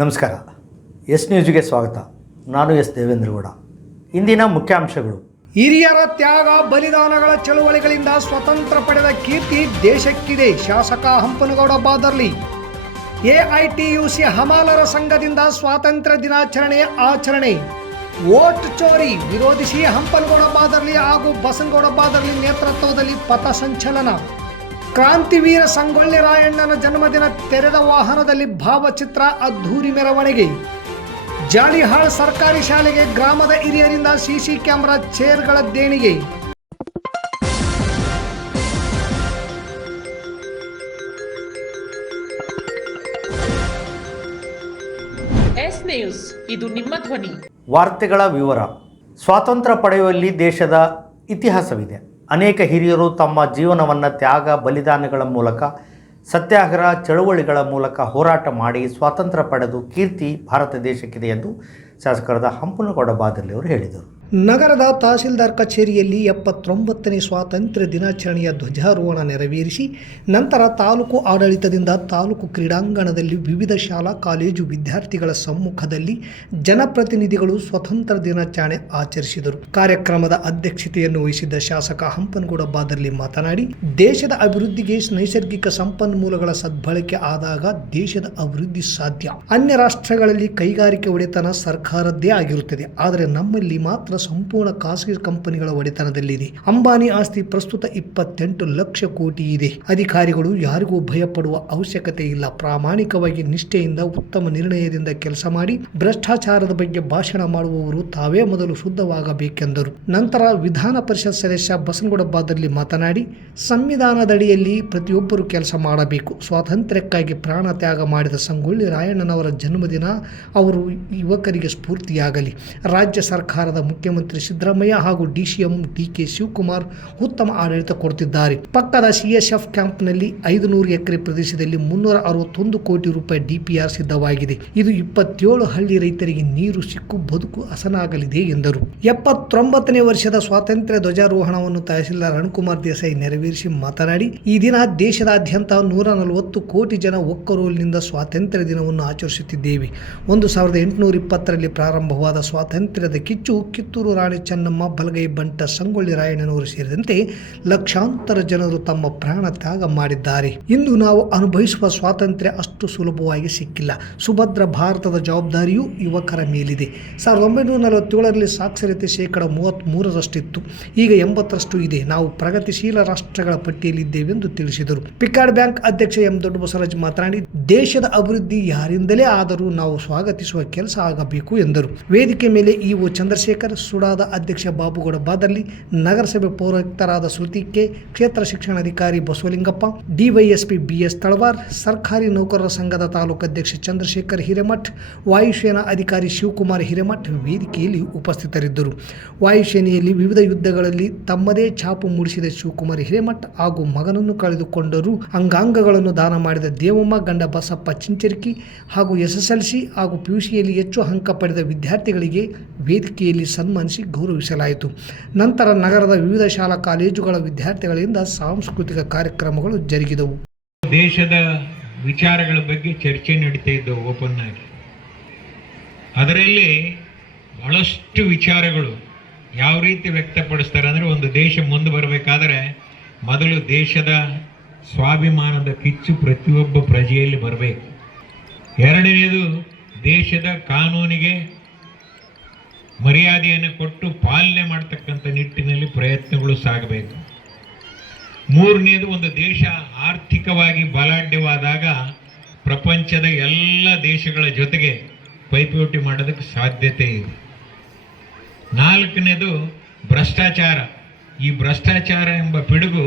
ನಮಸ್ಕಾರ. ಎಸ್ ನ್ಯೂಸ್ಗೆ ಸ್ವಾಗತ. ನಾನು ಎಸ್ ದೇವೇಂದ್ರಗೌಡ. ಇಂದಿನ ಮುಖ್ಯಾಂಶಗಳು. ಹಿರಿಯರ ತ್ಯಾಗ ಬಲಿದಾನಗಳ ಚಳುವಳಿಗಳಿಂದ ಸ್ವತಂತ್ರ ಪಡೆದ ಕೀರ್ತಿ ದೇಶಕ್ಕಿದೆ. ಶಾಸಕ ಹಂಪನಗೌಡ ಬಾದರ್ಲಿ. ಎಐಟಿಯುಸಿ ಹಮಾಲರ ಸಂಘದಿಂದ ಸ್ವಾತಂತ್ರ್ಯ ದಿನಾಚರಣೆ ಆಚರಣೆ. ವೋಟ್ ಚೋರಿ ವಿರೋಧಿಸಿ ಹಂಪನಗೌಡ ಬಾದರ್ಲಿ ಹಾಗೂ ಬಸನಗೌಡ ಬಾದರ್ಲಿ ನೇತೃತ್ವದಲ್ಲಿ ಪಥಸಂಚಲನ. ಕ್ರಾಂತಿವೀರ ಸಂಗೊಳ್ಳಿ ರಾಯಣ್ಣನ ಜನ್ಮದಿನ ತೆರೆದ ವಾಹನದಲ್ಲಿ ಭಾವಚಿತ್ರ ಅದ್ಧೂರಿ ಮೆರವಣಿಗೆ. ಜಾಲಿಹಾಳ್ ಸರ್ಕಾರಿ ಶಾಲೆಗೆ ಗ್ರಾಮದ ಹಿರಿಯರಿಂದ ಸಿಸಿ ಕ್ಯಾಮೆರಾ ಚೇರ್ಗಳ ದೇಣಿಗೆ. ಎಸ್ ನ್ಯೂಸ್, ಇದು ನಿಮ್ಮ ಧ್ವನಿ. ವಾರ್ತೆಗಳ ವಿವರ. ಸ್ವಾತಂತ್ರ್ಯ ಪಡೆಯುವಲ್ಲಿ ದೇಶದ ಇತಿಹಾಸವಿದೆ. ಅನೇಕ ಹಿರಿಯರು ತಮ್ಮ ಜೀವನವನ್ನು ತ್ಯಾಗ ಬಲಿದಾನಗಳ ಮೂಲಕ, ಸತ್ಯಾಗ್ರಹ ಚಳುವಳಿಗಳ ಮೂಲಕ ಹೋರಾಟ ಮಾಡಿ ಸ್ವಾತಂತ್ರ್ಯ ಪಡೆದು ಕೀರ್ತಿ ಭಾರತ ದೇಶಕ್ಕಿದೆ ಎಂದು ಶಾಸಕರಾದ ಹಂಪನಗೌಡ ಬಾದರ್ಲಿ ಅವರು ಹೇಳಿದರು. ನಗರದ ತಹಸೀಲ್ದಾರ್ ಕಚೇರಿಯಲ್ಲಿ 79ನೇ ಸ್ವಾತಂತ್ರ್ಯ ದಿನಾಚರಣೆಯ ಧ್ವಜಾರೋಹಣ ನೆರವೇರಿಸಿ ನಂತರ ತಾಲೂಕು ಆಡಳಿತದಿಂದ ತಾಲೂಕು ಕ್ರೀಡಾಂಗಣದಲ್ಲಿ ವಿವಿಧ ಶಾಲಾ ಕಾಲೇಜು ವಿದ್ಯಾರ್ಥಿಗಳ ಸಮ್ಮುಖದಲ್ಲಿ ಜನಪ್ರತಿನಿಧಿಗಳು ಸ್ವತಂತ್ರ ದಿನಾಚರಣೆ ಆಚರಿಸಿದರು. ಕಾರ್ಯಕ್ರಮದ ಅಧ್ಯಕ್ಷತೆಯನ್ನು ವಹಿಸಿದ್ದ ಶಾಸಕ ಹಂಪನಗೌಡ ಬಾದರ್ಲಿ ಮಾತನಾಡಿ, ದೇಶದ ಅಭಿವೃದ್ಧಿಗೆ ನೈಸರ್ಗಿಕ ಸಂಪನ್ಮೂಲಗಳ ಸದ್ಬಳಕೆ ಆದಾಗ ದೇಶದ ಅಭಿವೃದ್ಧಿ ಸಾಧ್ಯ. ಅನ್ಯ ರಾಷ್ಟ್ರಗಳಲ್ಲಿ ಕೈಗಾರಿಕೆ ಒಡೆತನ ಸರ್ಕಾರದ್ದೇ ಆಗಿರುತ್ತದೆ, ಆದರೆ ನಮ್ಮಲ್ಲಿ ಮಾತ್ರ ಸಂಪೂರ್ಣ ಖಾಸಗಿ ಕಂಪನಿಗಳ ಒಡೆತನದಲ್ಲಿದೆ. ಅಂಬಾನಿ ಆಸ್ತಿ ಪ್ರಸ್ತುತ 28 ಲಕ್ಷ ಕೋಟಿ ಇದೆ. ಅಧಿಕಾರಿಗಳು ಯಾರಿಗೂ ಭಯಪಡುವ ಅವಶ್ಯಕತೆ ಇಲ್ಲ. ಪ್ರಾಮಾಣಿಕವಾಗಿ ನಿಷ್ಠೆಯಿಂದ ಉತ್ತಮ ನಿರ್ಣಯದಿಂದ ಕೆಲಸ ಮಾಡಿ ಭ್ರಷ್ಟಾಚಾರದ ಬಗ್ಗೆ ಭಾಷಣ ಮಾಡುವವರು ತಾವೇ ಮೊದಲು ಶುದ್ಧವಾಗಬೇಕೆಂದರು. ನಂತರ ವಿಧಾನ ಪರಿಷತ್ ಸದಸ್ಯ ಬಸನಗೌಡ ಬಾದರ್ಲಿ ಮಾತನಾಡಿ, ಸಂವಿಧಾನದಡಿಯಲ್ಲಿ ಪ್ರತಿಯೊಬ್ಬರು ಕೆಲಸ ಮಾಡಬೇಕು. ಸ್ವಾತಂತ್ರ್ಯಕ್ಕಾಗಿ ಪ್ರಾಣ ತ್ಯಾಗ ಮಾಡಿದ ಸಂಗೊಳ್ಳಿ ರಾಯಣ್ಣನವರ ಜನ್ಮದಿನ ಅವರು ಯುವಕರಿಗೆ ಸ್ಫೂರ್ತಿಯಾಗಲಿ. ರಾಜ್ಯ ಸರ್ಕಾರದ ಮುಖ್ಯಮಂತ್ರಿ ಸಿದ್ದರಾಮಯ್ಯ ಹಾಗೂ ಡಿಸಿಎಂ ಡಿಕೆ ಶಿವಕುಮಾರ್ ಉತ್ತಮ ಆಡಳಿತ ಕೊಡುತ್ತಿದ್ದಾರೆ. ಪಕ್ಕದ ಸಿಎಸ್ಎಫ್ ಕ್ಯಾಂಪ್ನಲ್ಲಿ 500 ಎಕರೆ ಪ್ರದೇಶದಲ್ಲಿ 361 ಕೋಟಿ ರೂಪಾಯಿ ಡಿಪಿಆರ್ ಸಿದ್ಧವಾಗಿದೆ. ಇದು 27 ಹಳ್ಳಿ ರೈತರಿಗೆ ನೀರು ಸಿಕ್ಕು ಬದುಕು ಹಸನಾಗಲಿದೆ ಎಂದರು. 79ನೇ ವರ್ಷದ ಸ್ವಾತಂತ್ರ್ಯ ಧ್ವಜಾರೋಹಣವನ್ನು ತಹಸೀಲ್ದಾರ್ ಅರುಣ್ಕುಮಾರ್ ದೇಸಾಯಿ ನೆರವೇರಿಸಿ ಮಾತನಾಡಿ, ಈ ದಿನ ದೇಶದಾದ್ಯಂತ 140 ಕೋಟಿ ಜನ ಒಕ್ಕರೋಲಿನಿಂದ ಸ್ವಾತಂತ್ರ್ಯ ದಿನವನ್ನು ಆಚರಿಸುತ್ತಿದ್ದೇವೆ. 1820ರಲ್ಲಿ ಪ್ರಾರಂಭವಾದ ಸ್ವಾತಂತ್ರ್ಯದ ಕಿಚ್ಚು ಕಿತ್ತೂರು ರಾಣಿ ಚೆನ್ನಮ್ಮ, ಬಲಗೈ ಬಂಟ ಸಂಗೊಳ್ಳಿ ರಾಯಣ್ಣನವರು ಸೇರಿದಂತೆ ಲಕ್ಷಾಂತರ ಜನರು ತಮ್ಮ ಪ್ರಾಣ ತ್ಯಾಗ ಮಾಡಿದ್ದಾರೆ. ಇಂದು ನಾವು ಅನುಭವಿಸುವ ಸ್ವಾತಂತ್ರ್ಯ ಅಷ್ಟು ಸುಲಭವಾಗಿ ಸಿಕ್ಕಿಲ್ಲ. ಸುಭದ್ರ ಭಾರತದ ಜವಾಬ್ದಾರಿಯೂ ಯುವಕರ ಮೇಲಿದೆ. 1947ರಲ್ಲಿ ಸಾಕ್ಷರತೆ 33%, ಈಗ 80% ಇದೆ. ನಾವು ಪ್ರಗತಿಶೀಲ ರಾಷ್ಟ್ರಗಳ ಪಟ್ಟಿಯಲ್ಲಿದ್ದೇವೆಂದು ತಿಳಿಸಿದರು. ಪಿಕಾರ್ಡ್ ಬ್ಯಾಂಕ್ ಅಧ್ಯಕ್ಷ ಎಂ ದೊಡ್ಡಬಸವರಾಜ್ ಮಾತನಾಡಿ, ದೇಶದ ಅಭಿವೃದ್ಧಿ ಯಾರಿಂದಲೇ ಆದರೂ ನಾವು ಸ್ವಾಗತಿಸುವ ಕೆಲಸ ಆಗಬೇಕು ಎಂದರು. ವೇದಿಕೆ ಮೇಲೆ ಇಒ ಚಂದ್ರಶೇಖರ್, ಸುಡಾದ ಅಧ್ಯಕ್ಷ ಬಾಬುಗೌಡ ಬಾದರ್ಲಿ, ನಗರಸಭೆ ಪೌರಾಯುಕ್ತರಾದ ಶ್ರುತಿ ಕೆ, ಕ್ಷೇತ್ರ ಶಿಕ್ಷಣಾಧಿಕಾರಿ ಬಸವಲಿಂಗಪ್ಪ, ಡಿವೈಎಸ್ಪಿ ಬಿಎಸ್ ತಳವಾರ್, ಸರ್ಕಾರಿ ನೌಕರರ ಸಂಘದ ತಾಲೂಕು ಅಧ್ಯಕ್ಷ ಚಂದ್ರಶೇಖರ್ ಹಿರೇಮಠ್, ವಾಯುಸೇನಾ ಅಧಿಕಾರಿ ಶಿವಕುಮಾರ್ ಹಿರೇಮಠ್ ವೇದಿಕೆಯಲ್ಲಿ ಉಪಸ್ಥಿತರಿದ್ದರು. ವಾಯುಸೇನೆಯಲ್ಲಿ ವಿವಿಧ ಯುದ್ಧಗಳಲ್ಲಿ ತಮ್ಮದೇ ಛಾಪು ಮೂಡಿಸಿದ ಶಿವಕುಮಾರ್ ಹಿರೇಮಠ್ ಹಾಗೂ ಮಗನನ್ನು ಕಳೆದುಕೊಂಡರೂ ಅಂಗಾಂಗಗಳನ್ನು ದಾನ ಮಾಡಿದ ದೇವಮ್ಮ, ಗಂಡ ಬಸಪ್ಪ ಚಿಂಚರಿಕಿ ಹಾಗೂ ಎಸ್ಎಸ್ಎಲ್ಸಿ ಹಾಗೂ ಪಿಯುಸಿಯಲ್ಲಿ ಹೆಚ್ಚು ಅಂಕ ಪಡೆದ ವಿದ್ಯಾರ್ಥಿಗಳಿಗೆ ವೇದಿಕೆಯಲ್ಲಿ ಸನ್ಮಾನಿಸಿ ಗೌರವಿಸಲಾಯಿತು. ನಂತರ ನಗರದ ವಿವಿಧ ಶಾಲಾ ಕಾಲೇಜುಗಳ ವಿದ್ಯಾರ್ಥಿಗಳಿಂದ ಸಾಂಸ್ಕೃತಿಕ ಕಾರ್ಯಕ್ರಮಗಳು ಜರುಗಿದವು. ದೇಶದ ವಿಚಾರಗಳ ಬಗ್ಗೆ ಚರ್ಚೆ ನಡೀತಾ ಇದ್ದವು ಓಪನ್ ಆಗಿ. ಅದರಲ್ಲಿ ಬಹಳಷ್ಟು ವಿಚಾರಗಳು ಯಾವ ರೀತಿ ವ್ಯಕ್ತಪಡಿಸ್ತಾರೆ ಅಂದರೆ, ಒಂದು ದೇಶ ಮುಂದೆ ಬರಬೇಕಾದ್ರೆ ಮೊದಲು ದೇಶದ ಸ್ವಾಭಿಮಾನದ ಕಿಚ್ಚು ಪ್ರತಿಯೊಬ್ಬ ಪ್ರಜೆಯಲ್ಲಿ ಬರಬೇಕು. ಎರಡನೇದು ದೇಶದ ಕಾನೂನಿಗೆ ಮರ್ಯಾದೆಯನ್ನು ಕೊಟ್ಟು ಪಾಲನೆ ಮಾಡ್ತಕ್ಕಂಥ ನಿಟ್ಟಿನಲ್ಲಿ ಪ್ರಯತ್ನಗಳು ಸಾಗಬೇಕು. ಮೂರನೇದು, ಒಂದು ದೇಶ ಆರ್ಥಿಕವಾಗಿ ಬಲಾಢ್ಯವಾದಾಗ ಪ್ರಪಂಚದ ಎಲ್ಲ ದೇಶಗಳ ಜೊತೆಗೆ ಪೈಪೋಟಿ ಮಾಡೋದಕ್ಕೆ ಸಾಧ್ಯತೆ ಇದೆ. ನಾಲ್ಕನೇದು ಭ್ರಷ್ಟಾಚಾರ. ಈ ಭ್ರಷ್ಟಾಚಾರ ಎಂಬ ಪಿಡುಗು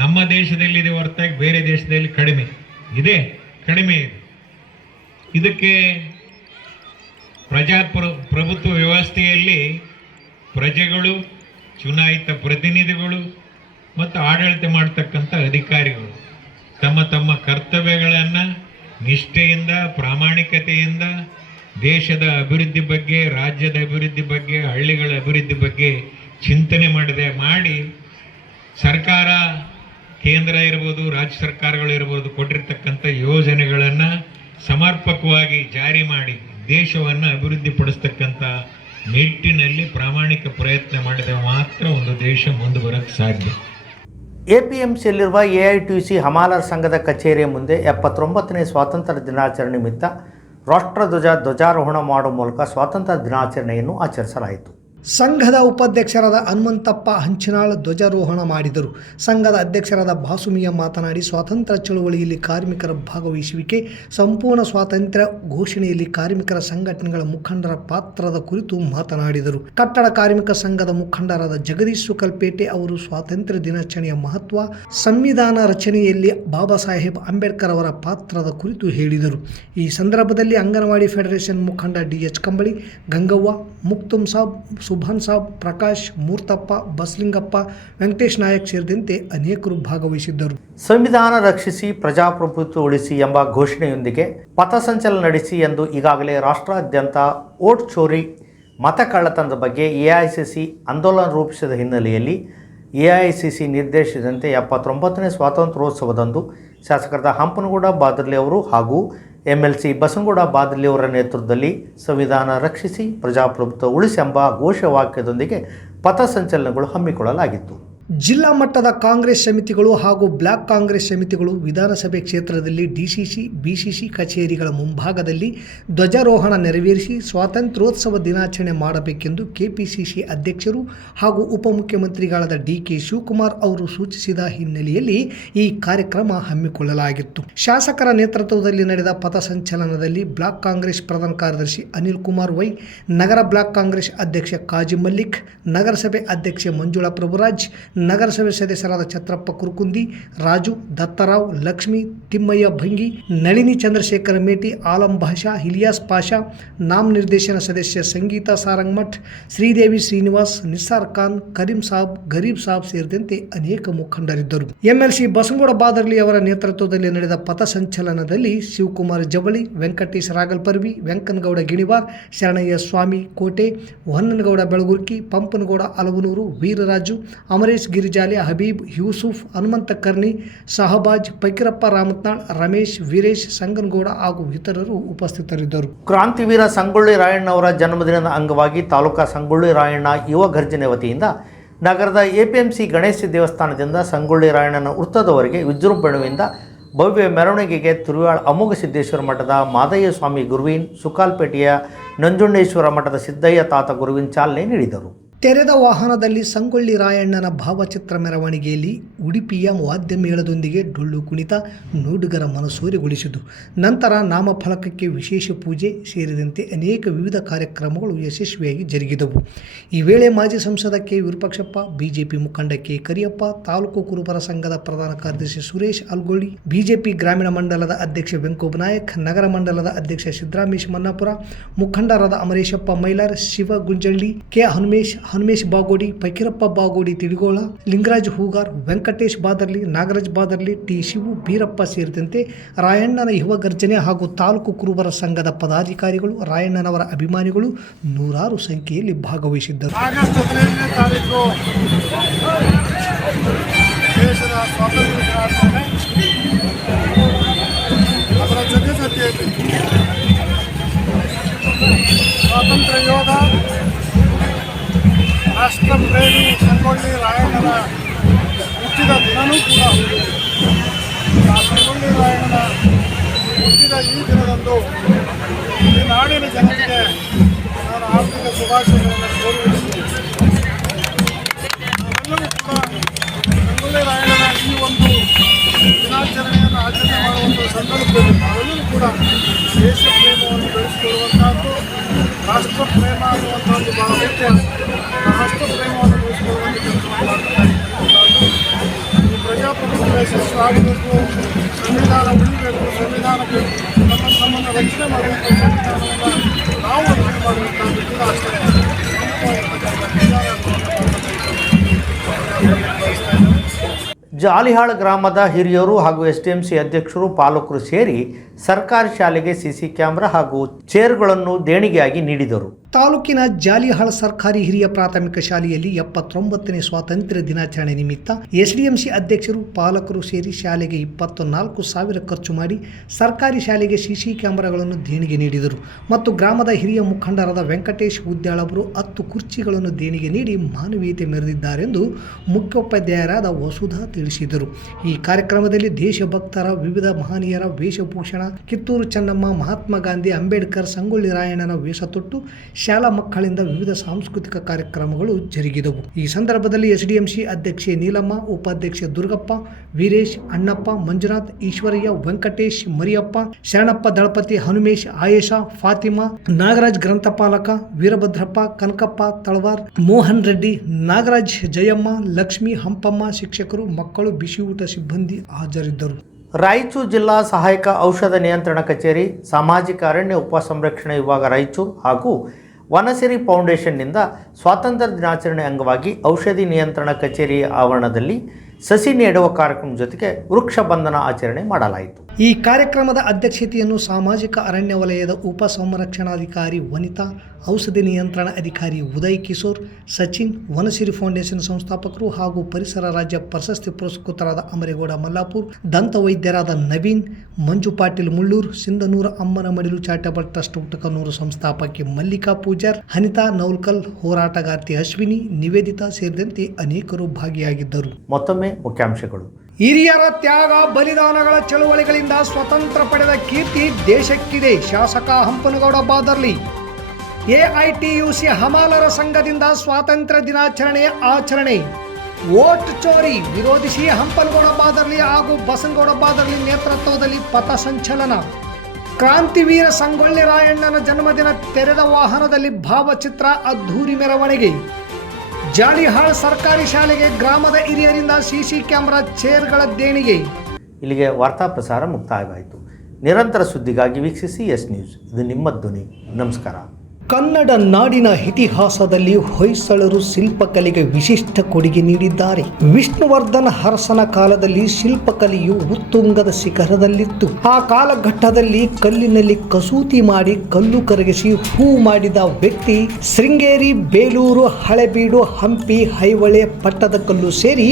ನಮ್ಮ ದೇಶದಲ್ಲಿದೆ ಹೊರತಾಗಿ ಬೇರೆ ದೇಶದಲ್ಲಿ ಕಡಿಮೆ ಇದೆ. ಇದಕ್ಕೆ ಪ್ರಜಾಪ್ರಭುತ್ವ ವ್ಯವಸ್ಥೆಯಲ್ಲಿ ಪ್ರಜೆಗಳು, ಚುನಾಯಿತ ಪ್ರತಿನಿಧಿಗಳು ಮತ್ತು ಆಡಳಿತ ಮಾಡ್ತಕ್ಕಂಥ ಅಧಿಕಾರಿಗಳು ತಮ್ಮ ತಮ್ಮ ಕರ್ತವ್ಯಗಳನ್ನು ನಿಷ್ಠೆಯಿಂದ, ಪ್ರಾಮಾಣಿಕತೆಯಿಂದ ದೇಶದ ಅಭಿವೃದ್ಧಿ ಬಗ್ಗೆ, ರಾಜ್ಯದ ಅಭಿವೃದ್ಧಿ ಬಗ್ಗೆ, ಹಳ್ಳಿಗಳ ಅಭಿವೃದ್ಧಿ ಬಗ್ಗೆ ಚಿಂತನೆ ಮಾಡಿ ಸರ್ಕಾರ ಕೇಂದ್ರ ಇರ್ಬೋದು, ರಾಜ್ಯ ಸರ್ಕಾರಗಳು ಇರ್ಬೋದು, ಕೊಟ್ಟಿರ್ತಕ್ಕಂಥ ಯೋಜನೆಗಳನ್ನು ಸಮರ್ಪಕವಾಗಿ ಜಾರಿ ಮಾಡಿ ದೇಶವನ್ನು ಅಭಿವೃದ್ಧಿಪಡಿಸ್ತಕ್ಕಂಥ ನಿಟ್ಟಿನಲ್ಲಿ ಪ್ರಾಮಾಣಿಕ ಪ್ರಯತ್ನ ಮಾಡಿದರೆ ಮಾತ್ರ ಒಂದು ದೇಶ ಮುಂದೆ ಬರೋಕ್ಕೆ ಸಾಧ್ಯ. ಎಪಿಎಂಸಿಯಲ್ಲಿರುವ ಎಐಟಿಯುಸಿ ಹಮಾಲರ್ ಸಂಘದ ಕಚೇರಿಯ ಮುಂದೆ 79ನೇ ಸ್ವಾತಂತ್ರ್ಯ ದಿನಾಚರಣೆ ನಿಮಿತ್ತ ಧ್ವಜಾರೋಹಣ ಮಾಡುವ ಮೂಲಕ ಸ್ವಾತಂತ್ರ್ಯ ದಿನಾಚರಣೆಯನ್ನು ಆಚರಿಸಲಾಯಿತು. ಸಂಘದ ಉಪಾಧ್ಯಕ್ಷರಾದ ಹನುಮಂತಪ್ಪ ಹಂಚಿನಾಳ್ ಧ್ವಜಾರೋಹಣ ಮಾಡಿದರು. ಸಂಘದ ಅಧ್ಯಕ್ಷರಾದ ಬಾಸುಮಿಯ ಮಾತನಾಡಿ, ಸ್ವಾತಂತ್ರ್ಯ ಚಳವಳಿಯಲ್ಲಿ ಕಾರ್ಮಿಕರ ಭಾಗವಹಿಸುವಿಕೆ, ಸಂಪೂರ್ಣ ಸ್ವಾತಂತ್ರ್ಯ ಘೋಷಣೆಯಲ್ಲಿ ಕಾರ್ಮಿಕರ ಸಂಘಟನೆಗಳ ಮುಖಂಡರ ಪಾತ್ರದ ಕುರಿತು ಮಾತನಾಡಿದರು. ಕಟ್ಟಡ ಕಾರ್ಮಿಕ ಸಂಘದ ಮುಖಂಡರಾದ ಜಗದೀಶ್ ಸುಕಲ್ಪೇಟೆ ಅವರು ಸ್ವಾತಂತ್ರ್ಯ ದಿನಾಚರಣೆಯ ಮಹತ್ವ, ಸಂವಿಧಾನ ರಚನೆಯಲ್ಲಿ ಬಾಬಾ ಸಾಹೇಬ್ ಅಂಬೇಡ್ಕರ್ ಅವರ ಪಾತ್ರದ ಕುರಿತು ಹೇಳಿದರು. ಈ ಸಂದರ್ಭದಲ್ಲಿ ಅಂಗನವಾಡಿ ಫೆಡರೇಷನ್ ಮುಖಂಡ ಡಿಎಚ್ ಕಂಬಳಿ, ಗಂಗವ್ವ, ಮುಕ್ತುಮ್ ಸಾಬ್, ಸುಭಾನ್ ಸಾಬ್, ಪ್ರಕಾಶ್, ಮೂರ್ತಪ್ಪ, ಬಸಲಿಂಗಪ್ಪ, ವೆಂಕಟೇಶ್ ನಾಯಕ್ ಸೇರಿದಂತೆ ಅನೇಕರು ಭಾಗವಹಿಸಿದ್ದರು. ಸಂವಿಧಾನ ರಕ್ಷಿಸಿ ಪ್ರಜಾಪ್ರಭುತ್ವ ಉಳಿಸಿ ಎಂಬ ಘೋಷಣೆಯೊಂದಿಗೆ ಪಥಸಂಚಲನ ನಡೆಸಿ ಎಂದು ಈಗಾಗಲೇ ರಾಷ್ಟ್ರಾದ್ಯಂತ ವೋಟ್ ಚೋರಿ, ಮತ ಕಳ್ಳತನದ ಬಗ್ಗೆ ಎಐಸಿಸಿ ಆಂದೋಲನ ರೂಪಿಸಿದ ಹಿನ್ನೆಲೆಯಲ್ಲಿ ಎಐಸಿಸಿ ನಿರ್ದೇಶಿಸಿದಂತೆ 79ನೇ ಸ್ವಾತಂತ್ರ್ಯೋತ್ಸವದಂದು ಶಾಸಕರಾದ ಹಂಪನಗೌಡ ಬಾದರ್ಲಿ ಅವರು ಹಾಗೂ MLC ಬಸನಗೌಡ ಬಾದರ್ಲಿ ಅವರ ನೇತೃತ್ವದಲ್ಲಿ ಸಂವಿಧಾನ ರಕ್ಷಿಸಿ ಪ್ರಜಾಪ್ರಭುತ್ವ ಉಳಿಸಿ ಎಂಬ ಘೋಷವಾಕ್ಯದೊಂದಿಗೆ ಪಥಸಂಚಲನಗಳು ಹಮ್ಮಿಕೊಳ್ಳಲಾಗಿತ್ತು. ಜಿಲ್ಲಾ ಮಟ್ಟದ ಕಾಂಗ್ರೆಸ್ ಸಮಿತಿಗಳು ಹಾಗೂ ಬ್ಲಾಕ್ ಕಾಂಗ್ರೆಸ್ ಸಮಿತಿಗಳು ವಿಧಾನಸಭೆ ಕ್ಷೇತ್ರದಲ್ಲಿ ಡಿಸಿಸಿ, ಬಿಸಿಸಿ ಕಚೇರಿಗಳ ಮುಂಭಾಗದಲ್ಲಿ ಧ್ವಜಾರೋಹಣ ನೆರವೇರಿಸಿ ಸ್ವಾತಂತ್ರ್ಯೋತ್ಸವ ದಿನಾಚರಣೆ ಮಾಡಬೇಕೆಂದು ಕೆಪಿಸಿಸಿ ಅಧ್ಯಕ್ಷರು ಹಾಗೂ ಉಪಮುಖ್ಯಮಂತ್ರಿಗಳಾದ DK ಶಿವಕುಮಾರ್ ಅವರು ಸೂಚಿಸಿದ ಹಿನ್ನೆಲೆಯಲ್ಲಿ ಈ ಕಾರ್ಯಕ್ರಮ ಹಮ್ಮಿಕೊಳ್ಳಲಾಗಿತ್ತು. ಶಾಸಕರ ನೇತೃತ್ವದಲ್ಲಿ ನಡೆದ ಪಥಸಂಚಲನದಲ್ಲಿ ಬ್ಲಾಕ್ ಕಾಂಗ್ರೆಸ್ ಪ್ರಧಾನ ಕಾರ್ಯದರ್ಶಿ ಅನಿಲ್ ಕುಮಾರ್ ವೈ, ನಗರ ಬ್ಲಾಕ್ ಕಾಂಗ್ರೆಸ್ ಅಧ್ಯಕ್ಷ ಕಾಜಿ ಮಲ್ಲಿಕ್, ನಗರಸಭೆ ಅಧ್ಯಕ್ಷೆ ಮಂಜುಳಾ ಪ್ರಭುರಾಜ್, ನಗರಸಭೆ ಸದಸ್ಯರಾದ ಛತ್ರಪ್ಪ ಕುರುಕುಂದಿ, ರಾಜು, ದತ್ತರಾವ್, ಲಕ್ಷ್ಮಿ, ತಿಮ್ಮಯ್ಯ ಭಂಗಿ, ನಳಿನಿ ಚಂದ್ರಶೇಖರ ಮೇಟಿ, ಆಲಂ ಭಾಷಾ, ಇಲಿಯಾಸ್ ಪಾಷಾ, ನಾಮ ನಿರ್ದೇಶನ ಸದಸ್ಯ ಸಂಗೀತಾ ಸಾರಂಗಮಠ್, ಶ್ರೀದೇವಿ ಶ್ರೀನಿವಾಸ್, ನಿಸಾರ್ ಖಾನ್, ಕರೀಂ ಸಾಬ್, ಗರೀಬ್ ಸಾಬ್ ಸೇರಿದಂತೆ ಅನೇಕ ಮುಖಂಡರಿದ್ದರು. MLC ಬಸನಗೌಡ ಬಾದರ್ಲಿ ಅವರ ನೇತೃತ್ವದಲ್ಲಿ ನಡೆದ ಪಥಸಂಚಲನದಲ್ಲಿ ಶಿವಕುಮಾರ್ ಜವಳಿ, ವೆಂಕಟೇಶ್ ರಾಗಲ್ಪರ್ವಿ, ವೆಂಕನಗೌಡ ಗಿಣಿವಾರ್, ಶರಣಯ್ಯ ಸ್ವಾಮಿ ಕೋಟೆ, ಹೊನ್ನನಗೌಡ ಬೆಳಗುರ್ಕಿ, ಪಂಪನಗೌಡ ಅಲವನೂರು, ವೀರರಾಜು, ಅಮರೇಶ್ ಗಿರಿಜಾಲೆ, ಹಬೀಬ್, ಯೂಸುಫ್, ಹನುಮಂತ ಕರ್ನಿ, ಶಹಬಾಜ್, ಫಕೀರಪ್ಪ ರಾಮತ್ನಾಳ್, ರಮೇಶ್, ವೀರೇಶ್, ಸಂಗನಗೌಡ ಹಾಗೂ ಇತರರು ಉಪಸ್ಥಿತರಿದ್ದರು. ಕ್ರಾಂತಿವೀರ ಸಂಗೊಳ್ಳಿ ರಾಯಣ್ಣ ಅವರ ಜನ್ಮದಿನದ ಅಂಗವಾಗಿ ತಾಲೂಕಾ ಸಂಗೊಳ್ಳಿ ರಾಯಣ್ಣ ಯುವ ಗರ್ಜನೆ ವತಿಯಿಂದ ನಗರದ APMC ಗಣೇಶ ದೇವಸ್ಥಾನದಿಂದ ಸಂಗೊಳ್ಳಿ ರಾಯಣ್ಣನ ವೃತ್ತದವರೆಗೆ ವಿಜೃಂಭಣೆಯಿಂದ ಭವ್ಯ ಮೆರವಣಿಗೆಗೆ ತುರುವಾಳ ಅಮೋಘ ಸಿದ್ದೇಶ್ವರ ಮಠದ ಮಾದಯ್ಯ ಸ್ವಾಮಿ ಗುರುವಿನ್, ಸುಕಾಲ್ಪೇಟೆಯ ನಂಜುಂಡೇಶ್ವರ ಮಠದ ಸಿದ್ದಯ್ಯ ತಾತ ಗುರುವಿನ್ ಚಾಲನೆ ನೀಡಿದರು. ತೆರೆದ ವಾಹನದಲ್ಲಿ ಸಂಗೊಳ್ಳಿ ರಾಯಣ್ಣನ ಭಾವಚಿತ್ರ ಮೆರವಣಿಗೆಯಲ್ಲಿ ಉಡುಪಿಯ ವಾದ್ಯ ಮೇಳದೊಂದಿಗೆ ಡೊಳ್ಳು ಕುಣಿತ ನೋಡುಗರ ಮನಸೂರೆಗೊಳಿಸಿತು. ನಂತರ ನಾಮಫಲಕಕ್ಕೆ ವಿಶೇಷ ಪೂಜೆ ಸೇರಿದಂತೆ ಅನೇಕ ವಿವಿಧ ಕಾರ್ಯಕ್ರಮಗಳು ಯಶಸ್ವಿಯಾಗಿ ಜರುಗಿದವು. ಈ ವೇಳೆ ಮಾಜಿ ಸಂಸದ ಕೆ ವಿರೂಪಾಕ್ಷಪ್ಪ, ಬಿಜೆಪಿ ಮುಖಂಡ ಕೆ ಕರಿಯಪ್ಪ, ತಾಲೂಕು ಕುರುಬರ ಸಂಘದ ಪ್ರಧಾನ ಕಾರ್ಯದರ್ಶಿ ಸುರೇಶ್ ಅಲ್ಗೋಳಿ, ಬಿಜೆಪಿ ಗ್ರಾಮೀಣ ಮಂಡಲದ ಅಧ್ಯಕ್ಷ ವೆಂಕೋಬ ನಾಯಕ್, ನಗರ ಮಂಡಲದ ಅಧ್ಯಕ್ಷ ಸಿದ್ದರಾಮೇಶ್ ಮನ್ನಾಪುರ, ಮುಖಂಡರಾದ ಅಮರೇಶಪ್ಪ ಮೈಲಾರ್, ಶಿವ ಗುಂಜಳ್ಳಿ, ಕೆ ಹನುಮೇಶ್ ಬಾಗೋಡಿ, ಫಕೀರಪ್ಪ ಬಾಗೋಡಿ ತಿಡಿಗೋಳ, ಲಿಂಗರಾಜ್ ಹೂಗಾರ್, ವೆಂಕಟೇಶ್ ಬಾದರ್ಲಿ, ನಾಗರಾಜ್ ಬಾದರ್ಲಿ, ಟಿ ಶಿವು, ಬೀರಪ್ಪ ಸೇರಿದಂತೆ ರಾಯಣ್ಣನ ಯುವ ಗರ್ಜನೆ ಹಾಗೂ ತಾಲೂಕು ಕುರುಬರ ಸಂಘದ ಪದಾಧಿಕಾರಿಗಳು, ರಾಯಣ್ಣನವರ ಅಭಿಮಾನಿಗಳು ನೂರಾರು ಸಂಖ್ಯೆಯಲ್ಲಿ ಭಾಗವಹಿಸಿದ್ದರು. ಆಗಸ್ಟ್ 15ನೇ ತಾರೀಕು ದೇಶದ ಸ್ವಾತಂತ್ರ್ಯ ದಿನಾಚರಣೆ, ಅದರ ಜೊತೆಯಲ್ಲಿ ಸ್ವಾತಂತ್ರ್ಯ ಯೋಧ, ರಾಷ್ಟ್ರ ಪ್ರೇಮಿ ಸಂಗೊಳ್ಳಿ ರಾಯಣ್ಣನ ಹುಟ್ಟಿದ ದಿನವೂ ಕೂಡ ಸಂಗೊಳ್ಳಿ ರಾಯಣ್ಣನ ಹುಟ್ಟಿದ ಈ ದಿನದಂದು ಈ ನಾಡಿನ ಜನತೆಗೆ ನಾನು ಆರ್ಥಿಕ ಶುಭಾಶಯಗಳನ್ನು ಕೋರುತ್ತೇನೆ. ನಾವೆಲ್ಲರೂ ಕೂಡ ಸಂಗೊಳ್ಳಿ ರಾಯಣ್ಣನ ಈ ಒಂದು ದಿನಾಚರಣೆಯನ್ನು ಆಚರಣೆ ಮಾಡುವಂಥ ಸಂದರ್ಭದಲ್ಲಿ ನಾವೆಲ್ಲರೂ ಕೂಡ ದೇಶ ಪ್ರೇಮವನ್ನು ಬೆಳೆಸಿಕೊಳ್ಳುವಂಥದ್ದು, ರಾಷ್ಟ್ರ ಪ್ರೇಮ ಅನ್ನುವಂಥದ್ದು ಬಹಳ ಮುಖ್ಯ. ರಾಷ್ಟ್ರ ಪ್ರೇಮವನ್ನು ಬೆಳೆಸಿಕೊಳ್ಳುವಂಥ ಈ ಪ್ರಜಾಪ್ರಭುತ್ವ ಯಶಸ್ವಿಯಾಗಬೇಕು, ಸಂವಿಧಾನ ಉಳಿಬೇಕು, ಸಂವಿಧಾನಕ್ಕೆ ನಮ್ಮನ್ನು ರಕ್ಷಣೆ ಮಾಡುವಂಥ ಸಂವಿಧಾನವನ್ನು ನಾವು ರಕ್ಷಣೆ ಮಾಡುವಂಥದ್ದು ಕೂಡ ಅಷ್ಟೇ ಜಾಲಿಹಾಳ್ ಗ್ರಾಮದ ಹಿರಿಯರು ಹಾಗೂ STMC ಅಧ್ಯಕ್ಷರು, ಪಾಲಕರು ಸೇರಿ ಸರ್ಕಾರಿ ಶಾಲೆಗೆ CC ಕ್ಯಾಮೆರಾ ಹಾಗೂ ಚೇರ್ಗಳನ್ನು ದೇಣಿಗೆಯಾಗಿ ನೀಡಿದರು. ತಾಲೂಕಿನ ಜಾಲಿಹಾಳ ಸರ್ಕಾರಿ ಹಿರಿಯ ಪ್ರಾಥಮಿಕ ಶಾಲೆಯಲ್ಲಿ 79ನೇ ಸ್ವಾತಂತ್ರ್ಯ ದಿನಾಚರಣೆ ನಿಮಿತ್ತ ಎಸ್ಡಿಎಂಸಿ ಅಧ್ಯಕ್ಷರು ಪಾಲಕರು ಸೇರಿ ಶಾಲೆಗೆ 24,000 ಖರ್ಚು ಮಾಡಿ ಸರ್ಕಾರಿ ಶಾಲೆಗೆ ಸಿಸಿ ಕ್ಯಾಮೆರಾಗಳನ್ನು ದೇಣಿಗೆ ನೀಡಿದರು ಮತ್ತು ಗ್ರಾಮದ ಹಿರಿಯ ಮುಖಂಡರಾದ ವೆಂಕಟೇಶ್ ಉದ್ಯಾಳ ಅವರು 10 ಕುರ್ಚಿಗಳನ್ನು ದೇಣಿಗೆ ನೀಡಿ ಮಾನವೀಯತೆ ಮೆರೆದಿದ್ದಾರೆಂದು ಮುಖ್ಯೋಪಾಧ್ಯಾಯರಾದ ವಸುಧಾ ತಿಳಿಸಿದರು. ಈ ಕಾರ್ಯಕ್ರಮದಲ್ಲಿ ದೇಶಭಕ್ತರ ವಿವಿಧ ಮಹನೀಯರ ವೇಷಭೂಷಣ, ಕಿತ್ತೂರು ಚೆನ್ನಮ್ಮ, ಮಹಾತ್ಮ ಗಾಂಧಿ, ಅಂಬೇಡ್ಕರ್, ಸಂಗೊಳ್ಳಿ ರಾಯಣ್ಣನ ವೇಷ ತೊಟ್ಟು ಶಾಲಾ ಮಕ್ಕಳಿಂದ ವಿವಿಧ ಸಾಂಸ್ಕೃತಿಕ ಕಾರ್ಯಕ್ರಮಗಳು ಜರುಗಿದವು. ಈ ಸಂದರ್ಭದಲ್ಲಿ ಎಸ್ಡಿಎಂಸಿ ಅಧ್ಯಕ್ಷೆ ನೀಲಮ್ಮ, ಉಪಾಧ್ಯಕ್ಷೆ ದುರ್ಗಪ್ಪ, ವೀರೇಶ್, ಅಣ್ಣಪ್ಪ, ಮಂಜುನಾಥ್, ಈಶ್ವರಯ್ಯ, ವೆಂಕಟೇಶ್, ಮರಿಯಪ್ಪ, ಶರಣಪ್ಪ, ದಳಪತಿ, ಹನುಮೇಶ್, ಆಯೇಷಾ, ಫಾತಿಮಾ, ನಾಗರಾಜ್ ಗ್ರಂಥಪಾಲಕ, ವೀರಭದ್ರಪ್ಪ, ಕನಕಪ್ಪ ತಳವಾರ್, ಮೋಹನ್ ರೆಡ್ಡಿ, ನಾಗರಾಜ್, ಜಯಮ್ಮ, ಲಕ್ಷ್ಮಿ, ಹಂಪಮ್ಮ, ಶಿಕ್ಷಕರು, ಮಕ್ಕಳು, ಬಿಸಿಯೂಟ ಸಿಬ್ಬಂದಿ ಹಾಜರಿದ್ದರು. ರಾಯಚೂರು ಜಿಲ್ಲಾ ಸಹಾಯಕ ಔಷಧ ನಿಯಂತ್ರಣ ಕಚೇರಿ, ಸಾಮಾಜಿಕ ಅರಣ್ಯ ಉಪಸಂರಕ್ಷಣಾ ವಿಭಾಗ ರಾಯಚೂರು ಹಾಗೂ ವನಸಿರಿ ಫೌಂಡೇಶನ್ನಿಂದ ಸ್ವಾತಂತ್ರ್ಯ ದಿನಾಚರಣೆ ಅಂಗವಾಗಿ ಔಷಧಿ ನಿಯಂತ್ರಣ ಕಚೇರಿ ಆವರಣದಲ್ಲಿ ಸಸಿ ನೆಡುವ ಕಾರ್ಯಕ್ರಮ ಜೊತೆಗೆ ವೃಕ್ಷ ಬಂಧನ ಆಚರಣೆ ಮಾಡಲಾಯಿತು. ಈ ಕಾರ್ಯಕ್ರಮದ ಅಧ್ಯಕ್ಷತೆಯನ್ನು ಸಾಮಾಜಿಕ ಅರಣ್ಯ ವಲಯದ ಉಪ ಸಂರಕ್ಷಣಾಧಿಕಾರಿ ವನಿತಾ, ಔಷಧಿ ನಿಯಂತ್ರಣ ಅಧಿಕಾರಿ ಉದಯ್ ಕಿಶೋರ್, ಸಚಿನ್, ವನಸಿರಿ ಫೌಂಡೇಶನ್ ಸಂಸ್ಥಾಪಕರು ಹಾಗೂ ಪರಿಸರ ರಾಜ್ಯ ಪ್ರಶಸ್ತಿ ಪುರಸ್ಕೃತರಾದ ಅಮರೇಗೌಡ ಮಲ್ಲಾಪುರ್, ದಂತ ವೈದ್ಯರಾದ ನವೀನ್, ಮಂಜು ಪಾಟೀಲ್ ಮುಳ್ಳೂರು, ಸಿಂಧನೂರ ಅಮ್ಮನ ಮಡಿಲು ಚಾರಿಟಬಲ್ ಟ್ರಸ್ಟ್ ಉಟಕನೂರು ಸಂಸ್ಥಾಪಕಿ ಮಲ್ಲಿಕಾ ಪೂಜಾರ್, ಅನಿತಾ ನೌಲ್ಕಲ್, ಹೋರಾಟಗಾರ್ತಿ ಅಶ್ವಿನಿ, ನಿವೇದಿತಾ ಸೇರಿದಂತೆ ಅನೇಕರು ಭಾಗಿಯಾಗಿದ್ದರು. ಮತ್ತೊಮ್ಮೆ ಮುಖ್ಯಾಂಶಗಳು. ಹಿರಿಯರ ತ್ಯಾಗ ಬಲಿದಾನಗಳ ಚಳುವಳಿಗಳಿಂದ ಸ್ವತಂತ್ರ ಪಡೆದ ಕೀರ್ತಿ ದೇಶಕ್ಕಿದೆ. ಶಾಸಕ ಹಂಪನಗೌಡ ಬಾದರ್ಲಿ. ಎಐಟಿಯುಸಿ ಹಮಾಲರ ಸಂಘದಿಂದ ಸ್ವಾತಂತ್ರ್ಯ ದಿನಾಚರಣೆ ಆಚರಣೆ. ವೋಟ್ ಚೋರಿ ವಿರೋಧಿಸಿ ಹಂಪನಗೌಡ ಬಾದರ್ಲಿ ಹಾಗೂ ಬಸನಗೌಡ ಬಾದರ್ಲಿ ನೇತೃತ್ವದಲ್ಲಿ ಪಥಸಂಚಲನ. ಕ್ರಾಂತಿವೀರ ಸಂಗೊಳ್ಳಿ ರಾಯಣ್ಣನ ಜನ್ಮದಿನ ತೆರೆದ ವಾಹನದಲ್ಲಿ ಭಾವಚಿತ್ರ, ಅದ್ಧೂರಿ ಮೆರವಣಿಗೆ. ಜಾಲಿಹಾಳ್ ಸರ್ಕಾರಿ ಶಾಲೆಗೆ ಗ್ರಾಮದ ಹಿರಿಯರಿಂದ ಸಿಸಿ ಕ್ಯಾಮೆರಾ, ಚೇರ್ಗಳ ದೇಣಿಗೆ. ಇಲ್ಲಿಗೆ ವಾರ್ತಾ ಪ್ರಸಾರ ಮುಕ್ತಾಯವಾಯಿತು. ನಿರಂತರ ಸುದ್ದಿಗಾಗಿ ವೀಕ್ಷಿಸಿ ಎಸ್ ನ್ಯೂಸ್. ಇದು ನಿಮ್ಮ ಧ್ವನಿ. ನಮಸ್ಕಾರ. ಕನ್ನಡ ನಾಡಿನ ಇತಿಹಾಸದಲ್ಲಿ ಹೊಯ್ಸಳರು ಶಿಲ್ಪಕಲೆಗೆ ವಿಶಿಷ್ಟ ಕೊಡುಗೆ ನೀಡಿದ್ದಾರೆ. ವಿಷ್ಣುವರ್ಧನ ಅರಸನ ಕಾಲದಲ್ಲಿ ಶಿಲ್ಪಕಲೆಯು ಉತ್ತುಂಗದ ಶಿಖರದಲ್ಲಿತ್ತು. ಆ ಕಾಲಘಟ್ಟದಲ್ಲಿ ಕಲ್ಲಿನಲ್ಲಿ ಕಸೂತಿ ಮಾಡಿ ಕಲ್ಲು ಕರಗಿಸಿ ಹೂ ಮಾಡಿದ ವ್ಯಕ್ತಿ ಶೃಂಗೇರಿ, ಬೇಲೂರು, ಹಳೆಬೀಡು, ಹಂಪಿ, ಐಹೊಳೆ, ಪಟ್ಟದಕಲ್ಲು ಸೇರಿ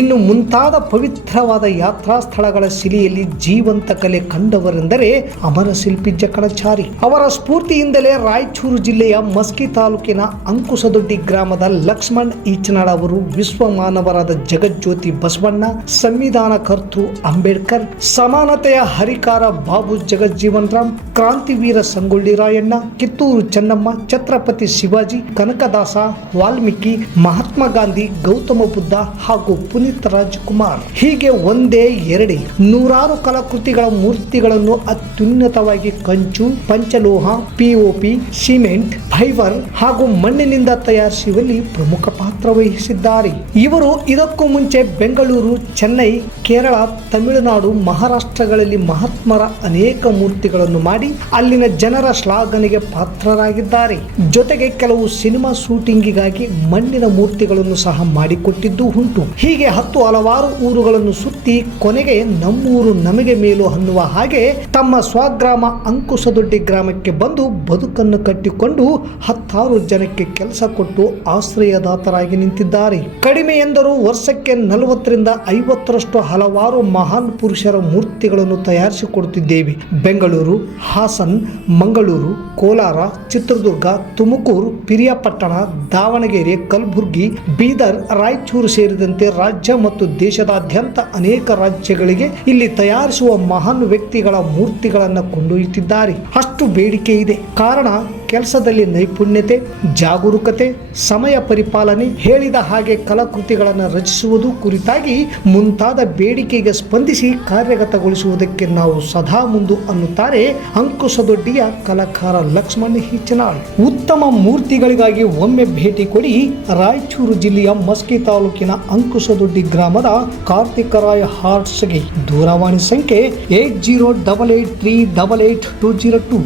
ಇನ್ನು ಮುಂತಾದ ಪವಿತ್ರವಾದ ಯಾತ್ರಾ ಸ್ಥಳಗಳ ಶಿಲೆಯಲ್ಲಿ ಜೀವಂತ ಕಲೆ ಕಂಡವರೆಂದರೆ ಅಮರ ಶಿಲ್ಪಿ ಜಕಣಾಚಾರಿ. ಅವರ ಸ್ಫೂರ್ತಿಯಿಂದಲೇ ರಾಯಚೂರು ಜಿಲ್ಲೆಯ ಮಸ್ಕಿ ತಾಲೂಕಿನ ಅಂಕುಸದೊಡ್ಡಿ ಗ್ರಾಮದ ಲಕ್ಷ್ಮಣ್ ಈಚನಾಳ್ ಅವರು ವಿಶ್ವ ಮಾನವರಾದ ಜಗಜ್ಯೋತಿ ಬಸವಣ್ಣ, ಸಂವಿಧಾನ ಕರ್ತೃ ಅಂಬೇಡ್ಕರ್, ಸಮಾನತೆಯ ಹರಿಕಾರ ಬಾಬು ಜಗಜ್ಜೀವನ್ ರಾಮ್, ಕ್ರಾಂತಿವೀರ ಸಂಗೊಳ್ಳಿ ರಾಯಣ್ಣ, ಕಿತ್ತೂರು ಚೆನ್ನಮ್ಮ, ಛತ್ರಪತಿ ಶಿವಾಜಿ, ಕನಕದಾಸ, ವಾಲ್ಮೀಕಿ, ಮಹಾತ್ಮ ಗಾಂಧಿ, ಗೌತಮ ಬುದ್ಧ ಹಾಗೂ ಪುನೀತ್ ರಾಜ್ಕುಮಾರ್ ಹೀಗೆ ಒಂದೇ ಎರಡೇ ನೂರಾರು ಕಲಾಕೃತಿಗಳ ಮೂರ್ತಿಗಳನ್ನು ಅತ್ಯುನ್ನತವಾಗಿ ಕಂಚು, ಪಂಚಲೋಹ, ಪಿಒಪಿ, ಸಿಮೆಂಟ್, ಫೈಬರ್ ಹಾಗೂ ಮಣ್ಣಿನಿಂದ ತಯಾರಿಸುವಲ್ಲಿ ಪ್ರಮುಖ ಪಾತ್ರ ವಹಿಸಿದ್ದಾರೆ. ಇವರು ಇದಕ್ಕೂ ಮುಂಚೆ ಬೆಂಗಳೂರು, ಚೆನ್ನೈ, ಕೇರಳ, ತಮಿಳುನಾಡು, ಮಹಾರಾಷ್ಟ್ರಗಳಲ್ಲಿ ಮಹಾತ್ಮರ ಅನೇಕ ಮೂರ್ತಿಗಳನ್ನು ಮಾಡಿ ಅಲ್ಲಿನ ಜನರ ಶ್ಲಾಘನೆಗೆ ಪಾತ್ರರಾಗಿದ್ದಾರೆ. ಜೊತೆಗೆ ಕೆಲವು ಸಿನಿಮಾ ಶೂಟಿಂಗಿಗಾಗಿ ಮಣ್ಣಿನ ಮೂರ್ತಿಗಳನ್ನು ಸಹ ಮಾಡಿಕೊಟ್ಟಿದ್ದು ಉಂಟು. ಹೀಗೆ ಹಲವಾರು ಊರುಗಳನ್ನು ಸುತ್ತಿ ಕೊನೆಗೆ ನಮ್ಮೂರು ನಮಗೆ ಮೇಲು ಅನ್ನುವ ಹಾಗೆ ತಮ್ಮ ಸ್ವಗ್ರಾಮ ಅಂಕುಸದೊಡ್ಡಿ ಗ್ರಾಮಕ್ಕೆ ಬಂದು ಬದುಕನ್ನು ಕಟ್ಟಿಕೊಂಡು 10 ಜನಕ್ಕೆ ಕೆಲಸ ಕೊಟ್ಟು ಆಶ್ರಯದಾತರಾಗಿ ನಿಂತಿದ್ದಾರೆ. ಕಡಿಮೆ ಎಂದರೂ ವರ್ಷಕ್ಕೆ 40ರಿಂದ 50ರಷ್ಟು ಹಲವಾರು ಮಹಾನ್ ಪುರುಷರ ಮೂರ್ತಿಗಳನ್ನು ತಯಾರಿಸಿಕೊಡುತ್ತಿದ್ದೇವೆ. ಬೆಂಗಳೂರು, ಹಾಸನ್, ಮಂಗಳೂರು, ಕೋಲಾರ, ಚಿತ್ರದುರ್ಗ, ತುಮಕೂರು, ಪಿರಿಯಾಪಟ್ಟಣ, ದಾವಣಗೆರೆ, ಕಲಬುರಗಿ, ಬೀದರ್, ರಾಯಚೂರು ಸೇರಿದಂತೆ ರಾಜ್ಯ ಮತ್ತು ದೇಶದಾದ್ಯಂತ ಅನೇಕ ರಾಜ್ಯಗಳಿಗೆ ಇಲ್ಲಿ ತಯಾರಿಸುವ ಮಹಾನ್ ವ್ಯಕ್ತಿಗಳ ಮೂರ್ತಿಗಳನ್ನು ಕೊಂಡೊಯ್ಯುತ್ತಿದ್ದಾರೆ. ಅಷ್ಟು ಬೇಡಿಕೆ ಇದೆ. ಕಾರಣ ಕೆಲಸದಲ್ಲಿ ನೈಪುಣ್ಯತೆ, ಜಾಗರೂಕತೆ, ಸಮಯ ಪರಿಪಾಲನೆ, ಹೇಳಿದ ಹಾಗೆ ಕಲಾಕೃತಿಗಳನ್ನು ರಚಿಸುವುದು ಕುರಿತಾಗಿ ಮುಂತಾದ ಬೇಡಿಕೆಗೆ ಸ್ಪಂದಿಸಿ ಕಾರ್ಯಗತಗೊಳಿಸುವುದಕ್ಕೆ ನಾವು ಸದಾ ಮುಂದು ಅನ್ನುತ್ತಾರೆ ಅಂಕುಸದೊಡ್ಡಿಯ ಕಲಾಕಾರ ಲಕ್ಷ್ಮಣ್ ಈಚನಾಳ್. ಉತ್ತಮ ಮೂರ್ತಿಗಳಿಗಾಗಿ ಒಮ್ಮೆ ಭೇಟಿ ಕೊಡಿ ರಾಯಚೂರು ಜಿಲ್ಲೆಯ ಮಸ್ಕಿ ತಾಲೂಕಿನ ಅಂಕುಸದೊಡ್ಡಿ ಗ್ರಾಮದ ಕಾರ್ತಿಕರಾಯ ಹಾರ್ಟ್ಸ್ಗೆ. ದೂರವಾಣಿ ಸಂಖ್ಯೆ 8088388202.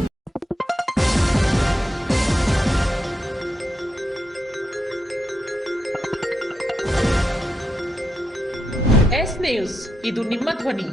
ಎಸ್ ನ್ಯೂಸ್, ಇದು ನಿಮ್ಮ ಧ್ವನಿ.